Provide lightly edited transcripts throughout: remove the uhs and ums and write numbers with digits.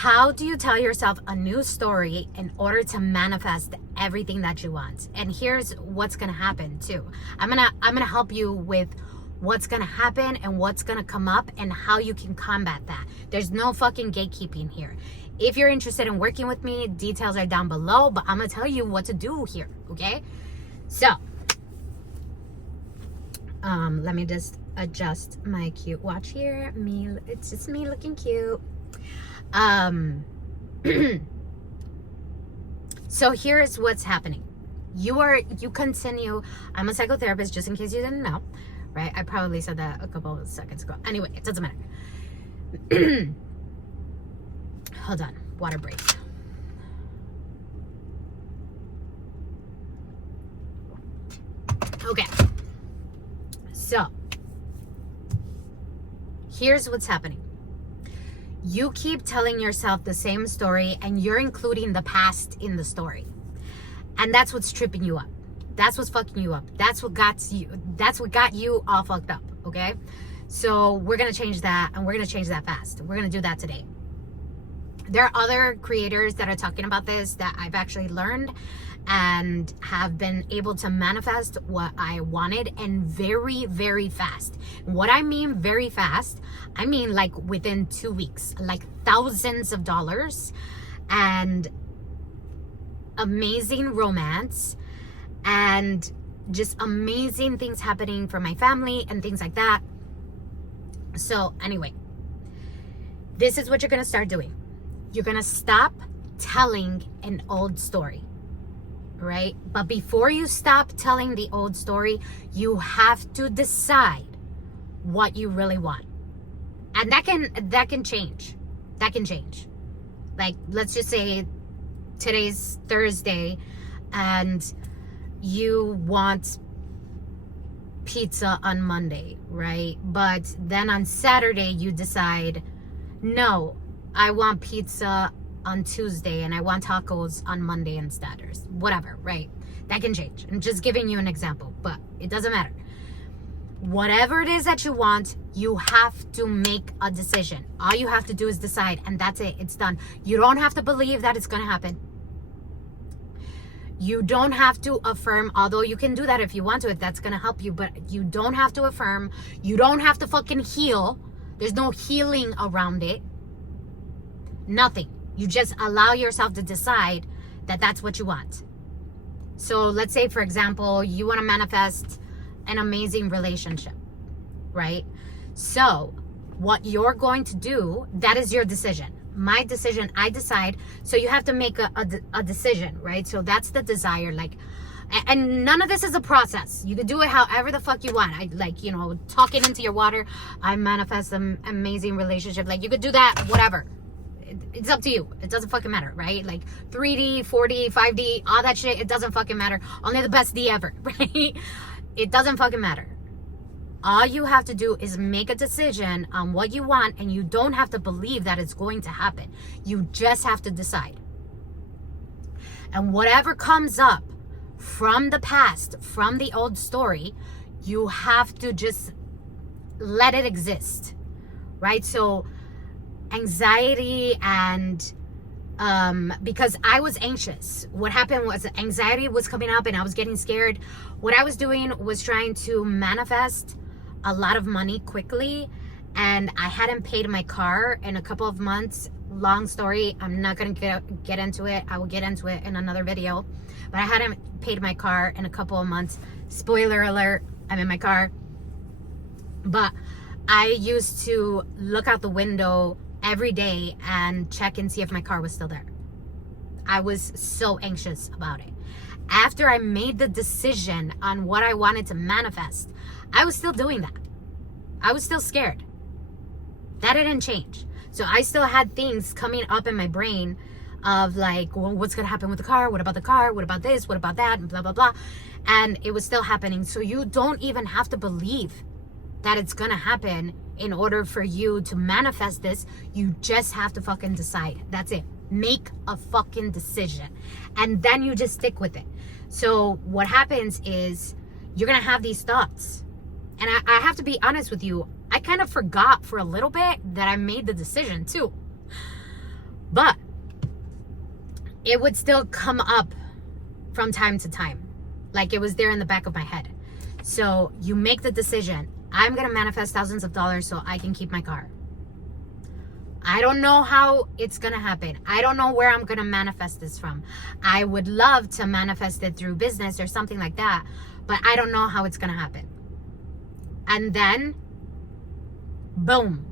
How do you tell yourself a new story in order to manifest everything that you want? And here's what's gonna happen too. I'm gonna help you with what's gonna happen and what's gonna come up and how you can combat that. There's no fucking gatekeeping here. If you're interested in working with me, details are down below, but I'm gonna tell you what to do here, okay? So, let me just adjust my cute watch here. It's just me looking cute. So here's what's happening. You continue. I'm a psychotherapist, just in case you didn't know, right? I probably said that a couple of seconds ago. Anyway, it doesn't matter. Hold on, water break. Okay, so here's what's happening. You keep telling yourself the same story and you're including the past in the story. And that's what's tripping you up. That's what's fucking you up. That's what got you all fucked up, okay? So we're gonna change that, and we're gonna change that fast. We're gonna do that today. There are other creators that are talking about this that I've actually learned and have been able to manifest what I wanted, and very, very fast. What I mean very fast, I mean like within 2 weeks, like thousands of dollars and amazing romance and just amazing things happening for my family and things like that. So anyway, this is what you're gonna start doing. You're gonna stop telling an old story, right? But before you stop telling the old story, you have to decide what you really want. And that can change. That can change. Like, let's just say today's Thursday and you want pizza on Monday, right? But then on Saturday you decide, no, I want pizza on Tuesday and I want tacos on Monday instead, or whatever, right? That can change. I'm just giving you an example, but it doesn't matter. Whatever it is that you want, you have to make a decision. All you have to do is decide, and that's it. It's done. You don't have to believe that it's going to happen. You don't have to affirm, although you can do that if you want to, if that's going to help you, but you don't have to affirm. You don't have to fucking heal. There's no healing around it. Nothing. You just allow yourself to decide that that's what you want. So let's say, for example, you want to manifest an amazing relationship, right? So what you're going to do, that is your decision. My decision, I decide. So you have to make a decision, right? So that's the desire. Like, and none of this is a process. You can do it however the fuck you want. I like, you know, talking into your water. I manifest an amazing relationship. Like, you could do that, whatever. It's up to you. It doesn't fucking matter, right? Like 3D, 4D, 5D, all that shit, it doesn't fucking matter. Only the best D ever, right? It doesn't fucking matter. All you have to do is make a decision on what you want, and you don't have to believe that it's going to happen. You just have to decide. And whatever comes up from the past, from the old story, you have to just let it exist, right? So anxiety and because I was anxious. What happened was anxiety was coming up and I was getting scared. What I was doing was trying to manifest a lot of money quickly, and I hadn't paid my car in a couple of months. Long story. I'm not going to get into it. I will get into it in another video. But I hadn't paid my car in a couple of months. Spoiler alert, I'm in my car. But I used to look out the window every day and check and see if my car was still there. I was so anxious about it. After I made the decision on what I wanted to manifest, I was still doing that. I was still scared. That didn't change. So I still had things coming up in my brain of like, well, what's going to happen with the car? What about the car? What about this? What about that? And blah, blah, blah. And it was still happening. So you don't even have to believe that it's going to happen in order for you to manifest this. You just have to fucking decide. That's it. Make a fucking decision. And then you just stick with it. So what happens is you're going to have these thoughts. And I have to be honest with you. I kind of forgot for a little bit that I made the decision too. But it would still come up from time to time. Like it was there in the back of my head. So you make the decision. I'm going to manifest thousands of dollars so I can keep my car. I don't know how it's going to happen. I don't know where I'm going to manifest this from. I would love to manifest it through business or something like that, but I don't know how it's going to happen. And then, boom.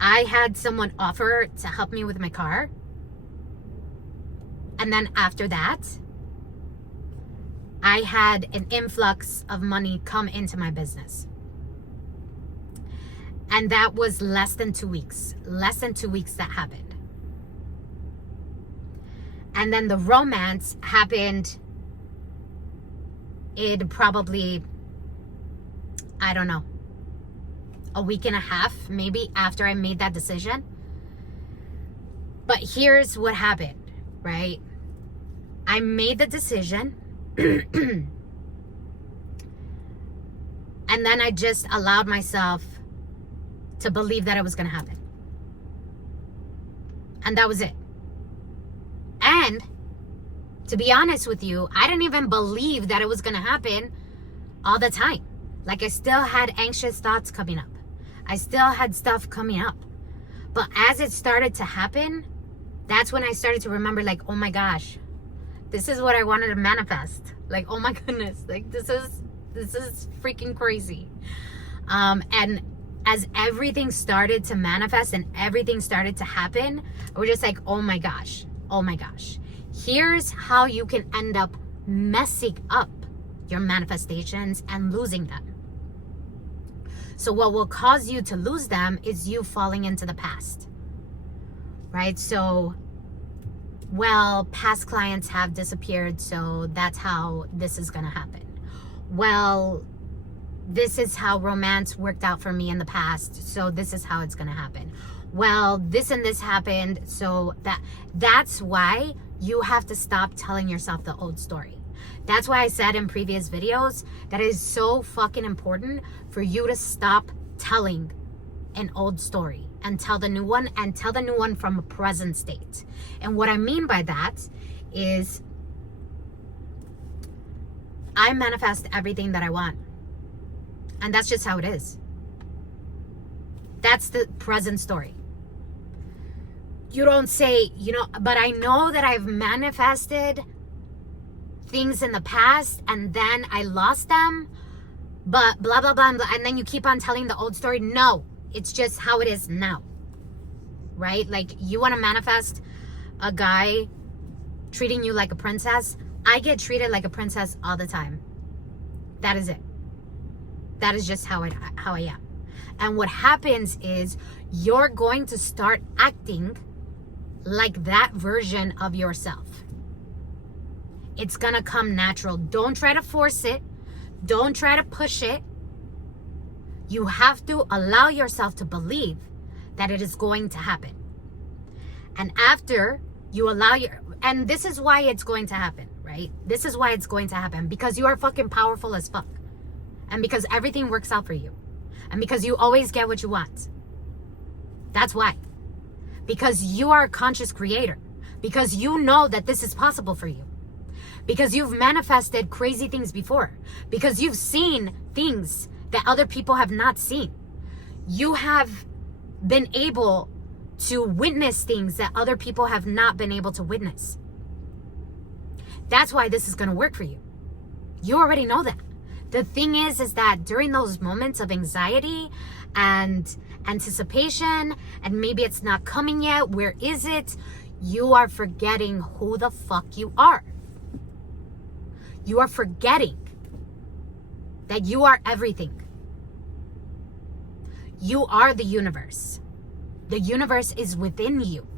I had someone offer to help me with my car. And then after that, I had an influx of money come into my business. And that was less than 2 weeks. Less than 2 weeks that happened. And then the romance happened in probably, I don't know, a week and a half, maybe, after I made that decision. But here's what happened, right? I made the decision. And then I just allowed myself to believe that it was going to happen. And that was it. And to be honest with you, I didn't even believe that it was going to happen all the time. Like I still had anxious thoughts coming up. I still had stuff coming up. But as it started to happen, that's when I started to remember, like, oh my gosh, this is what I wanted to manifest. Like, oh my goodness, like this is freaking crazy. And as everything started to manifest and everything started to happen, we're just like, oh my gosh. Here's how you can end up messing up your manifestations and losing them. So what will cause you to lose them is you falling into the past, right? So, well, past clients have disappeared, so that's how this is going to happen. Well, this is how romance worked out for me in the past, so this is how it's going to happen. Well, this and this happened, so that's why you have to stop telling yourself the old story. That's why I said in previous videos that it is so fucking important for you to stop telling an old story and tell the new one, and tell the new one from a present state. And what I mean by that is I manifest everything that I want. And that's just how it is. That's the present story. You don't say, but I know that I've manifested things in the past and then I lost them, but blah, blah, blah, blah. And then you keep on telling the old story. No, it's just how it is now, right? Like you want to manifest a guy treating you like a princess. I get treated like a princess all the time. That is it. That is just how I am. And what happens is you're going to start acting like that version of yourself. It's going to come natural. Don't try to force it. Don't try to push it. You have to allow yourself to believe that it is going to happen. And after you allow and this is why it's going to happen, right? This is why it's going to happen, because you are fucking powerful as fuck. And because everything works out for you. And because you always get what you want. That's why. Because you are a conscious creator. Because you know that this is possible for you. Because you've manifested crazy things before. Because you've seen things that other people have not seen. You have been able to witness things that other people have not been able to witness. That's why this is going to work for you. You already know that. The thing is that during those moments of anxiety and anticipation, and maybe it's not coming yet, where is it? You are forgetting who the fuck you are. You are forgetting that you are everything. You are the universe. The universe is within you.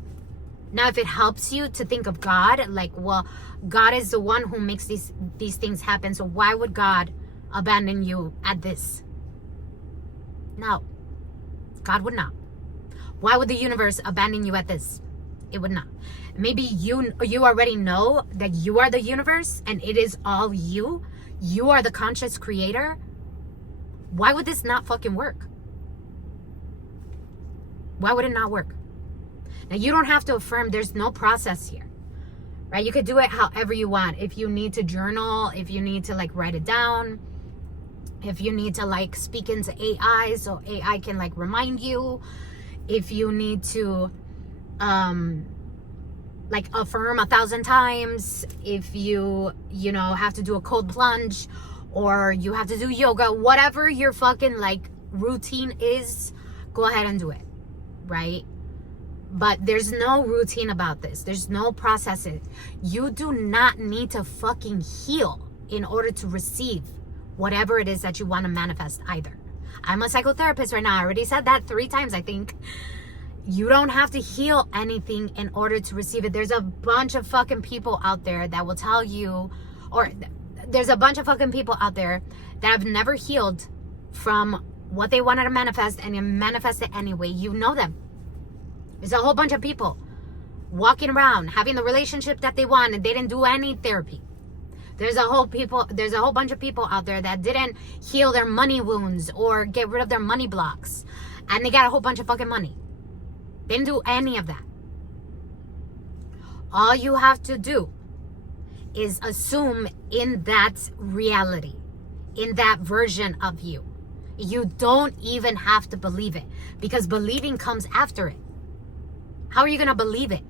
Now, if it helps you to think of God, like, well, God is the one who makes these things happen, so why would God abandon you at this? No, God would not. Why would the universe abandon you at this? It would not. Maybe you already know that you are the universe and it is all you. You are the conscious creator. Why would this not fucking work? Why would it not work? Now, you don't have to affirm. There's no process here, right? You could do it however you want. If you need to journal, if you need to like write it down, if you need to like speak into AI so AI can like remind you, if you need to like affirm 1,000 times, if you know, have to do a cold plunge, or you have to do yoga, whatever your fucking like routine is, go ahead and do it, right? But there's no routine about this. There's no process. You do not need to fucking heal in order to receive whatever it is that you want to manifest either. I'm a psychotherapist right now. I already said that 3 times, I think. You don't have to heal anything in order to receive it. There's a bunch of fucking people out there that will tell you, or there's a bunch of fucking people out there that have never healed from what they wanted to manifest and you manifest it anyway. You know them. There's a whole bunch of people walking around having the relationship that they want and they didn't do any therapy. There's a whole bunch of people out there that didn't heal their money wounds or get rid of their money blocks, and they got a whole bunch of fucking money. They didn't do any of that. All you have to do is assume in that reality, in that version of you. You don't even have to believe it, because believing comes after it. How are you going to believe it?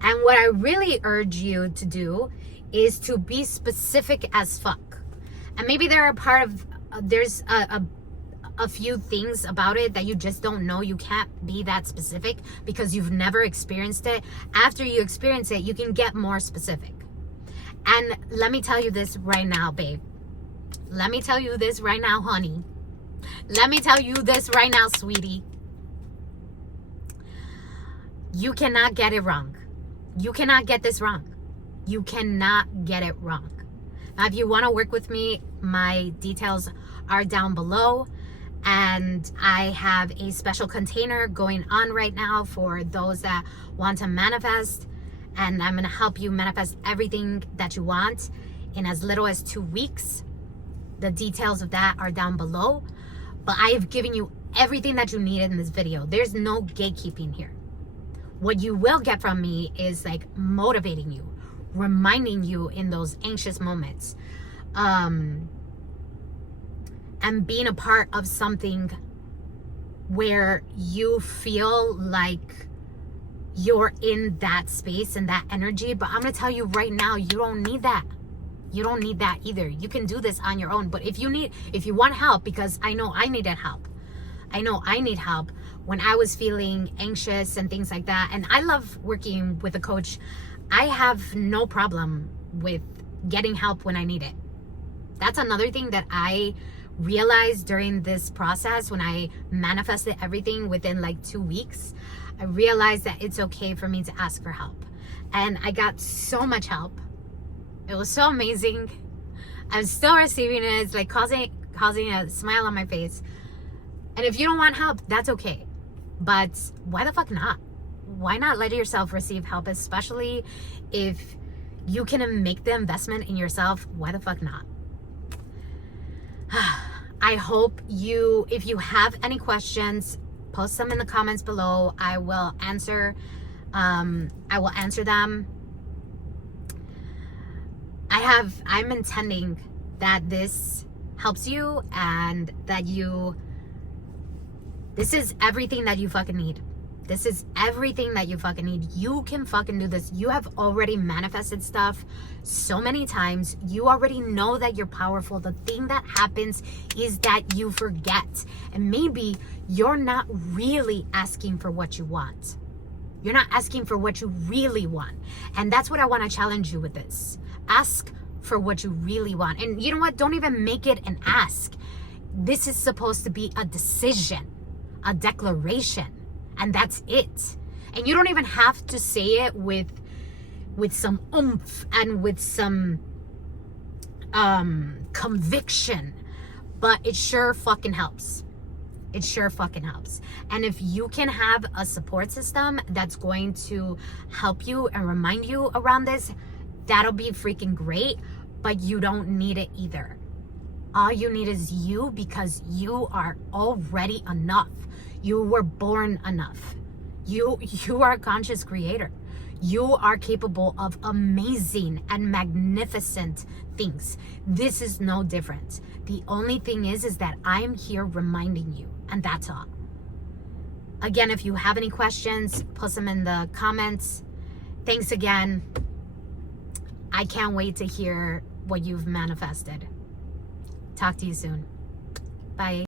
And what I really urge you to do is to be specific as fuck. And maybe there's a few things about it that you just don't know. You can't be that specific because you've never experienced it. After you experience it, you can get more specific. And let me tell you this right now, babe. Let me tell you this right now, honey. Let me tell you this right now, sweetie. You cannot get it wrong. You cannot get this wrong. You cannot get it wrong. Now, if you want to work with me, my details are down below. And I have a special container going on right now for those that want to manifest. And I'm going to help you manifest everything that you want in as little as 2 weeks. The details of that are down below. But I have given you everything that you needed in this video. There's no gatekeeping here. What you will get from me is like motivating you, reminding you in those anxious moments, and being a part of something where you feel like you're in that space and that energy. But I'm going to tell you right now, you don't need that. You don't need that either. You can do this on your own. But if you want help, because I know I needed help. I know I need help when I was feeling anxious and things like that. And I love working with a coach. I have no problem with getting help when I need it. That's another thing that I realized during this process when I manifested everything within like 2 weeks. I realized that it's okay for me to ask for help. And I got so much help. It was so amazing. I'm still receiving it. It's like causing a smile on my face. And if you don't want help, that's okay. But why the fuck not? Why not let yourself receive help, especially if you can make the investment in yourself? Why the fuck not? I hope if you have any questions, post them in the comments below. I will answer them. I'm intending that this helps you and that this is everything that you fucking need. This is everything that you fucking need. You can fucking do this. You have already manifested stuff so many times. You already know that you're powerful. The thing that happens is that you forget. And maybe you're not really asking for what you want. You're not asking for what you really want. And that's what I want to challenge you with this. Ask for what you really want. And you know what? Don't even make it an ask. This is supposed to be a decision, a declaration. And that's it. And you don't even have to say it with some oomph and with some conviction. But it sure fucking helps. It sure fucking helps. And if you can have a support system that's going to help you and remind you around this, that'll be freaking great. But you don't need it either. All you need is you, because you are already enough. You were born enough. You are a conscious creator. You are capable of amazing and magnificent things. This is no different. The only thing is that I'm here reminding you, and that's all. Again, if you have any questions, post them in the comments. Thanks again. I can't wait to hear what you've manifested. Talk to you soon. Bye.